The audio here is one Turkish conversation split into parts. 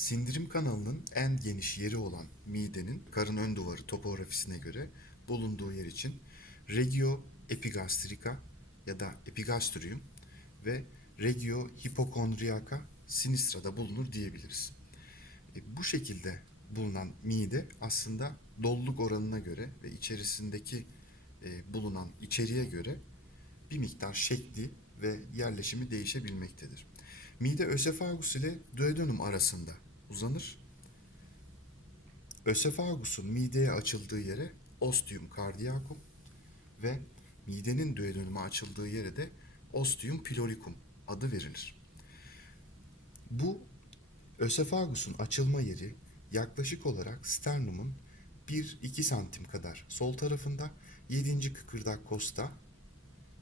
Sindirim kanalının en geniş yeri olan midenin karın ön duvarı topografisine göre bulunduğu yer için regio epigastrica ya da epigastrium ve regio hypochondriaca sinistra'da bulunur diyebiliriz. E, bu şekilde bulunan mide aslında doluluk oranına göre ve içerisindeki e, bulunan içeriğe göre bir miktar şekli ve yerleşimi değişebilmektedir. Mide ösefagus ile duodenum arasında uzanır. Ösefagusun mideye açıldığı yere ostium cardiacum ve midenin duodenuma açıldığı yere de ostium pyloricum adı verilir. Bu ösefagusun açılma yeri yaklaşık olarak sternumun 1-2 santim kadar sol tarafında 7. kıkırdak kosta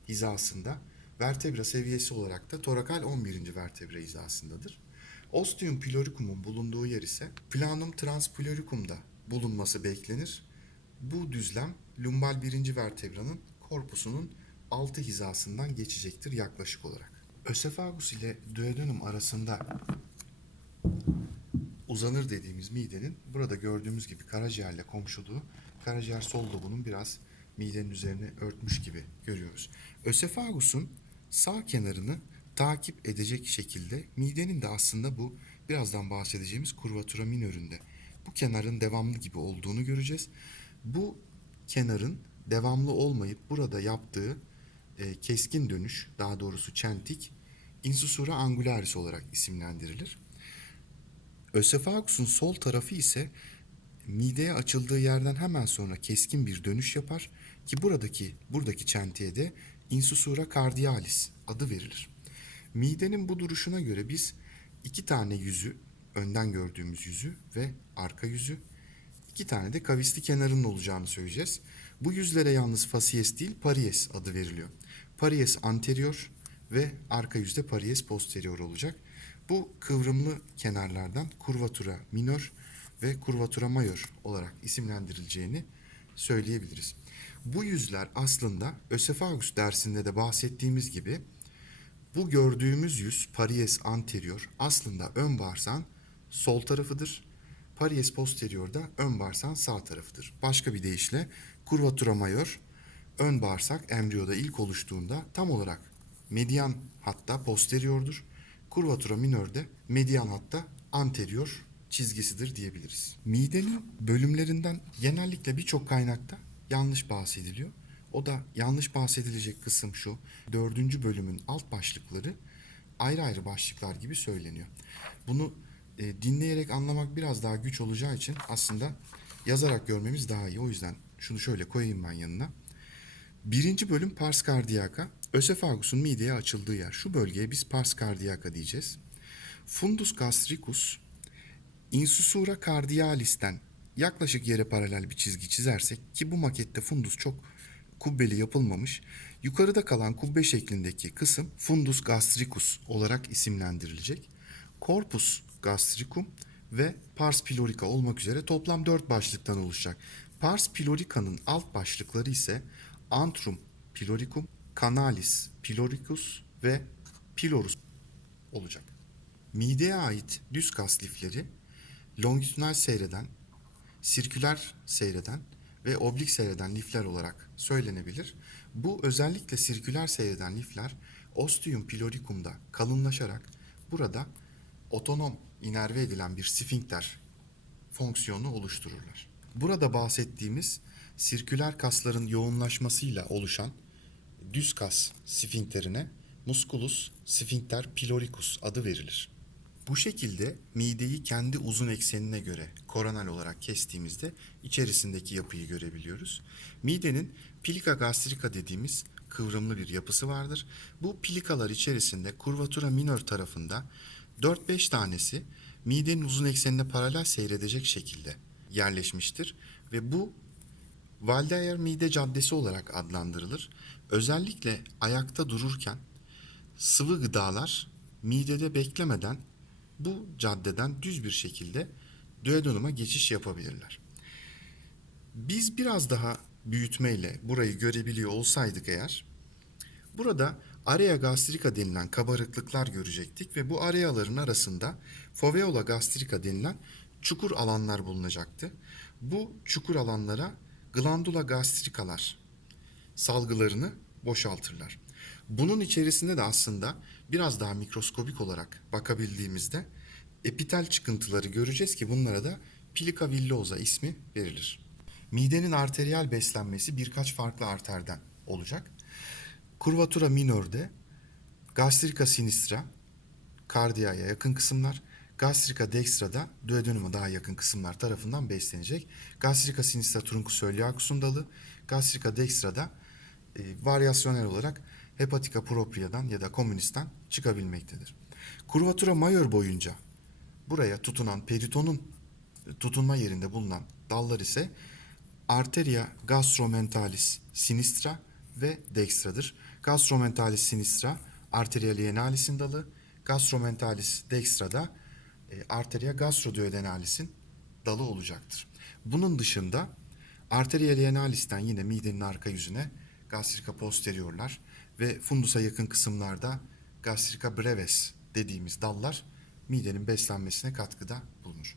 hizasında vertebra seviyesi olarak da torakal 11. vertebra hizasındadır. Ostium pyloricum'un bulunduğu yer ise planum transpyloricum'da bulunması beklenir. Bu düzlem lumbal 1. vertebranın korpusunun altı hizasından geçecektir yaklaşık olarak. Ösefagus ile duodenum arasında uzanır dediğimiz midenin burada gördüğümüz gibi karaciğerle komşuluğu karaciğer sol lobunun biraz midenin üzerine örtmüş gibi görüyoruz. Ösefagus'un sağ kenarını takip edecek şekilde midenin de aslında bu birazdan bahsedeceğimiz kurvatura minöründe bu kenarın devamlı gibi olduğunu göreceğiz. Bu kenarın devamlı olmayıp burada yaptığı e, keskin dönüş daha doğrusu çentik insusura angularis olarak isimlendirilir. Ösefagus'un sol tarafı ise mideye açıldığı yerden hemen sonra keskin bir dönüş yapar ki buradaki buradaki çentiğe de insusura cardialis adı verilir. Midenin bu duruşuna göre biz iki tane yüzü, önden gördüğümüz yüzü ve arka yüzü, iki tane de kavisli kenarının olacağını söyleyeceğiz. Bu yüzlere yalnız facies değil paries adı veriliyor. Paries anterior ve arka yüzde paries posterior olacak. Bu kıvrımlı kenarlardan kurvatura minor ve kurvatura major olarak isimlendirileceğini söyleyebiliriz. Bu yüzler aslında ösefagus dersinde de bahsettiğimiz gibi bu gördüğümüz yüz paries anterior aslında ön bağırsağın sol tarafıdır. Paries posterior da ön bağırsağın sağ tarafıdır. Başka bir deyişle kurvatura major ön bağırsak embriyoda ilk oluştuğunda tam olarak median hatta posteriordur. Kurvatura minör de median hatta anterior çizgisidir diyebiliriz. Midenin bölümlerinden genellikle birçok kaynakta yanlış bahsediliyor. O da yanlış bahsedilecek kısım şu. Dördüncü bölümün alt başlıkları ayrı ayrı başlıklar gibi söyleniyor. Bunu e, dinleyerek anlamak biraz daha güç olacağı için aslında yazarak görmemiz daha iyi. O yüzden şunu şöyle koyayım ben yanına. Birinci bölüm pars cardiaca. Ösefagus'un mideye açıldığı yer. Şu bölgeye biz pars cardiaca diyeceğiz. Fundus gastricus insusura cardialis'ten yaklaşık yere paralel bir çizgi çizersek ki bu makette fundus çok kubbeli yapılmamış. Yukarıda kalan kubbe şeklindeki kısım fundus gastricus olarak isimlendirilecek. Corpus gastricum ve pars pylorica olmak üzere toplam dört başlıktan oluşacak. Pars pylorica'nın alt başlıkları ise antrum pyloricum, canalis pyloricus ve pylorus olacak. Mideye ait düz kas lifleri longitudinal seyreden, sirküler seyreden ve oblik seyreden lifler olarak söylenebilir. Bu özellikle sirküler seyreden lifler ostium pyloricum'da kalınlaşarak burada otonom inerve edilen bir sfinkter fonksiyonu oluştururlar. Burada bahsettiğimiz sirküler kasların yoğunlaşmasıyla oluşan düz kas sfinkterine musculus sphincter pyloricus adı verilir. Bu şekilde mideyi kendi uzun eksenine göre koronal olarak kestiğimizde içerisindeki yapıyı görebiliyoruz. Midenin pilika gastrica dediğimiz kıvrımlı bir yapısı vardır. Bu pilikalar içerisinde kurvatura minör tarafında 4-5 tanesi midenin uzun eksenine paralel seyredecek şekilde yerleşmiştir ve bu Valdeyer mide caddesi olarak adlandırılır. Özellikle ayakta dururken sıvı gıdalar midede beklemeden bu caddeden düz bir şekilde duodenuma geçiş yapabilirler. Biz biraz daha büyütmeyle burayı görebiliyor olsaydık eğer burada area gastrica denilen kabarıklıklar görecektik ve bu areaların arasında foveola gastrica denilen çukur alanlar bulunacaktı. Bu çukur alanlara glandula gastrikalar salgılarını boşaltırlar. Bunun içerisinde de aslında biraz daha mikroskobik olarak bakabildiğimizde epitel çıkıntıları göreceğiz ki bunlara da plika villosa ismi verilir. Midenin arteriyel beslenmesi birkaç farklı arterden olacak. Curvatura minor'de gastrica sinistra, kardiyaya yakın kısımlar, gastrica dextra'da duodenuma daha yakın kısımlar tarafından beslenecek. Gastrica sinistra truncus coeliacus'un dalı, gastrica dextra'da e, varyasyonel olarak hepatica propria'dan ya da communis'ten çıkabilmektedir. Curvatura major boyunca buraya tutunan peritonun tutunma yerinde bulunan dallar ise arteria gastromentalis sinistra ve dextradır. Gastromentalis sinistra arteria lienalis'in dalı, gastromentalis dextra'da e, arteria gastroduodenalis'in dalı olacaktır. Bunun dışında arteria lienalis'ten yine midenin arka yüzüne gastrica posteriorlar ve fundusa yakın kısımlarda gastrica brevis dediğimiz dallar midenin beslenmesine katkıda bulunur.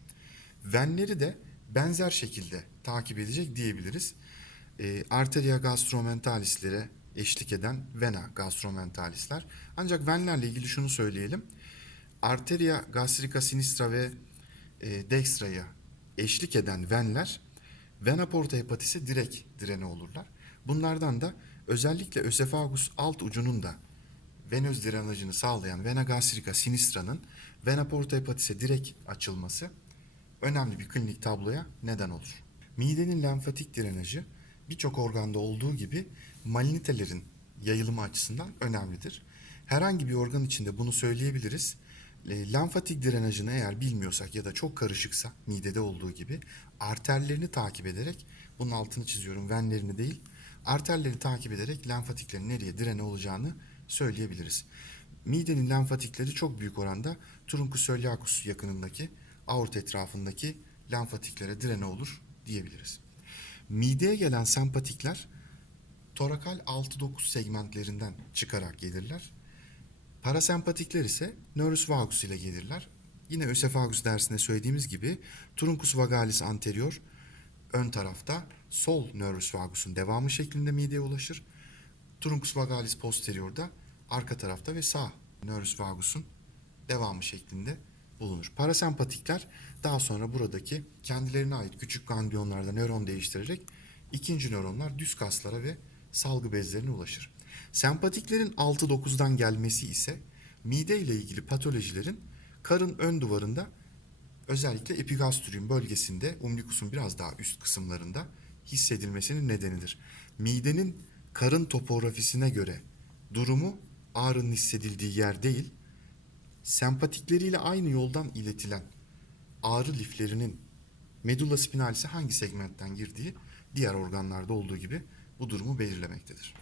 Venleri de benzer şekilde takip edecek diyebiliriz. E, arteria gastromentalislere eşlik eden vena gastromentalisler. Ancak venlerle ilgili şunu söyleyelim. Arteria gastrica sinistra ve e, dextra'ya eşlik eden venler vena porta hepatise direkt direne olurlar. Bunlardan da özellikle ösefagus alt ucunun da venöz drenajını sağlayan vena gastrica sinistra'nın vena porta hepatise direkt açılması önemli bir klinik tabloya neden olur. Midenin lenfatik drenajı birçok organda olduğu gibi malinitelerin yayılımı açısından önemlidir. Herhangi bir organ içinde bunu söyleyebiliriz. E, Lenfatik drenajını eğer bilmiyorsak ya da çok karışıksa midede olduğu gibi arterlerini takip ederek bunun altını çiziyorum venlerini değil arterleri takip ederek lenfatiklerin nereye direne olacağını söyleyebiliriz. Midenin lenfatikleri çok büyük oranda truncus coeliacus yakınındaki aort etrafındaki lenfatiklere direne olur diyebiliriz. Mideye gelen sempatikler torakal 6-9 segmentlerinden çıkarak gelirler. Parasempatikler ise nervus vagus ile gelirler. Yine ösefagus dersinde söylediğimiz gibi truncus vagalis anterior ön tarafta sol nervus vagus'un devamı şeklinde mideye ulaşır. Truncus vagalis posterior'da arka tarafta ve sağ nervus vagus'un devamı şeklinde bulunur. Parasempatikler daha sonra buradaki kendilerine ait küçük ganglionlarda nöron değiştirerek ikinci nöronlar düz kaslara ve salgı bezlerine ulaşır. Sempatiklerin 6-9'dan gelmesi ise mide ile ilgili patolojilerin karın ön duvarında özellikle epigastrium bölgesinde umbilikus'un biraz daha üst kısımlarında hissedilmesinin nedenidir. Midenin karın topografisine göre durumu ağrının hissedildiği yer değil, sempatikleriyle aynı yoldan iletilen ağrı liflerinin medulla spinalis'e hangi segmentten girdiği diğer organlarda olduğu gibi bu durumu belirlemektedir.